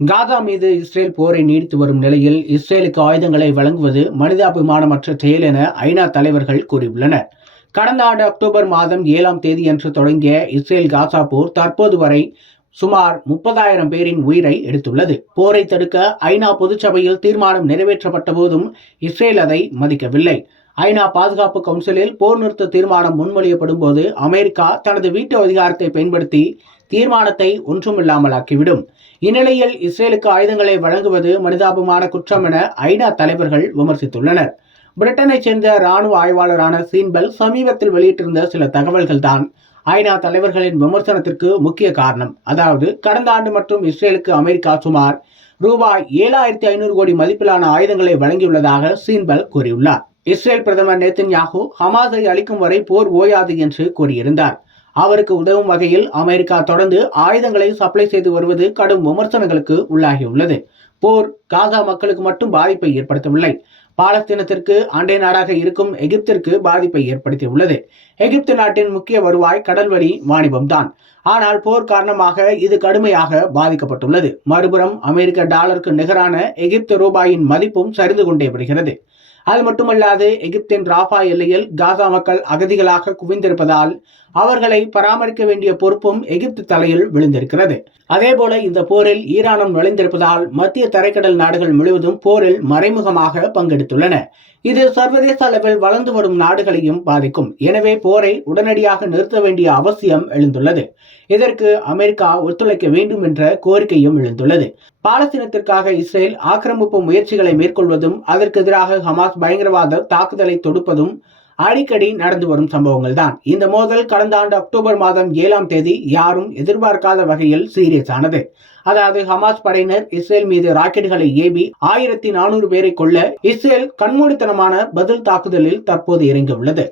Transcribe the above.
காசா மீது இஸ்ரேல் போரை நீடித்து வரும் நிலையில் இஸ்ரேலுக்கு ஆயுதங்களை வழங்குவது மனிதாபிமானமற்ற செயல் என ஐநா தலைவர்கள் கூறியுள்ளனர். கடந்த ஆண்டு அக்டோபர் மாதம் 7ஆம் தேதியன்று தொடங்கிய இஸ்ரேல் காசா போர் தற்போது வரை சுமார் 30,000 பேரின் உயிரை எடுத்துள்ளது. போரை தடுக்க ஐநா பொதுச்சபையில் தீர்மானம் நிறைவேற்றப்பட்ட போதும் இஸ்ரேல் அதை மதிக்கவில்லை. ஐநா பாதுகாப்பு கவுன்சிலில் போர் நிறுத்த தீர்மானம் முன்மொழியப்படும் போது அமெரிக்கா தனது வீட்டு அதிகாரத்தை பயன்படுத்தி தீர்மானத்தை ஒன்றுமில்லாமலாக்கிவிடும். இந்நிலையில் இஸ்ரேலுக்கு ஆயுதங்களை வழங்குவது மனிதாபிமான குற்றம் என ஐநா தலைவர்கள் விமர்சித்துள்ளனர். பிரிட்டனைச் சேர்ந்த ராணுவ ஆய்வாளரான சீன்பல் சமீபத்தில் வெளியிட்டிருந்த சில தகவல்கள் தான் ஐநா தலைவர்களின் விமர்சனத்திற்கு முக்கிய காரணம். அதாவது, கடந்த ஆண்டு மற்றும் இஸ்ரேலுக்கு அமெரிக்கா சுமார் ரூபாய் 7,500 கோடி மதிப்பிலான ஆயுதங்களை வழங்கியுள்ளதாக சீன்பல் கூறியுள்ளார். இஸ்ரேல் பிரதமர் நேத்தன்யாகு ஹமாஸை அளிக்கும் வரை போர் ஓயாது என்று கூறியிருந்தார். அவருக்கு உதவும் வகையில் அமெரிக்கா தொடர்ந்து ஆயுதங்களை சப்ளை செய்து வருவது கடும் விமர்சனங்களுக்கு உள்ளாகியுள்ளது. போர் காசா மக்களுக்கு மட்டும் பாதிப்பை ஏற்படுத்தவில்லை, பாலஸ்தீனத்திற்கு அண்டை நாடாக இருக்கும் எகிப்திற்கு பாதிப்பை ஏற்படுத்தியுள்ளது. எகிப்து நாட்டின் முக்கிய வருவாய் கடல்வழி வாணிபம்தான். ஆனால் போர் காரணமாக இது கடுமையாக பாதிக்கப்பட்டுள்ளது. மறுபுறம் அமெரிக்க டாலருக்கு நிகரான எகிப்து ரூபாயின் மதிப்பும் சரிந்து கொண்டே வருகிறது. அது மட்டுமல்லாது, எகிப்தின் ராஃபா எல்லையில் காசா மக்கள் அகதிகளாக குவிந்திருப்பதால் அவர்களை பராமரிக்க வேண்டிய பொறுப்பும் எகிப்து தலையில் விழுந்திருக்கிறது. அதேபோல இந்த போரில் ஈரானும் நுழைந்திருப்பதால் மத்திய தரைக்கடல் நாடுகள் முழுவதும் போரில் மறைமுகமாக பங்கெடுத்துள்ளன. இது சர்வதேச அளவில் வளர்ந்து வரும் நாடுகளையும் பாதிக்கும். எனவே போரை உடனடியாக நிறுத்த வேண்டிய அவசியம் எழுந்துள்ளது. இதற்கு அமெரிக்கா ஒத்துழைக்க வேண்டும் என்ற கோரிக்கையும் எழுந்துள்ளது. பாலஸ்தீனத்திற்காக இஸ்ரேல் ஆக்கிரமிப்பு முயற்சிகளை மேற்கொள்வதும் அதற்கு எதிராக ஹமாஸ் பயங்கரவாத தாக்குதலை தொடுப்பதும் அடிக்கடி நடந்து வரும் சம்பவங்கள் தான். இந்த மோதல் கடந்த ஆண்டு அக்டோபர் மாதம் 7ஆம் தேதி யாரும் எதிர்பார்க்காத வகையில் சீரியஸ் ஆனது. அதாவது, ஹமாஸ் படையினர் இஸ்ரேல் மீது ராக்கெட்டுகளை ஏவி 1400 பேரை கொல்ல இஸ்ரேல் கண்மூடித்தனமான பதில் தாக்குதலில் தற்போது இறங்கியுள்ளது.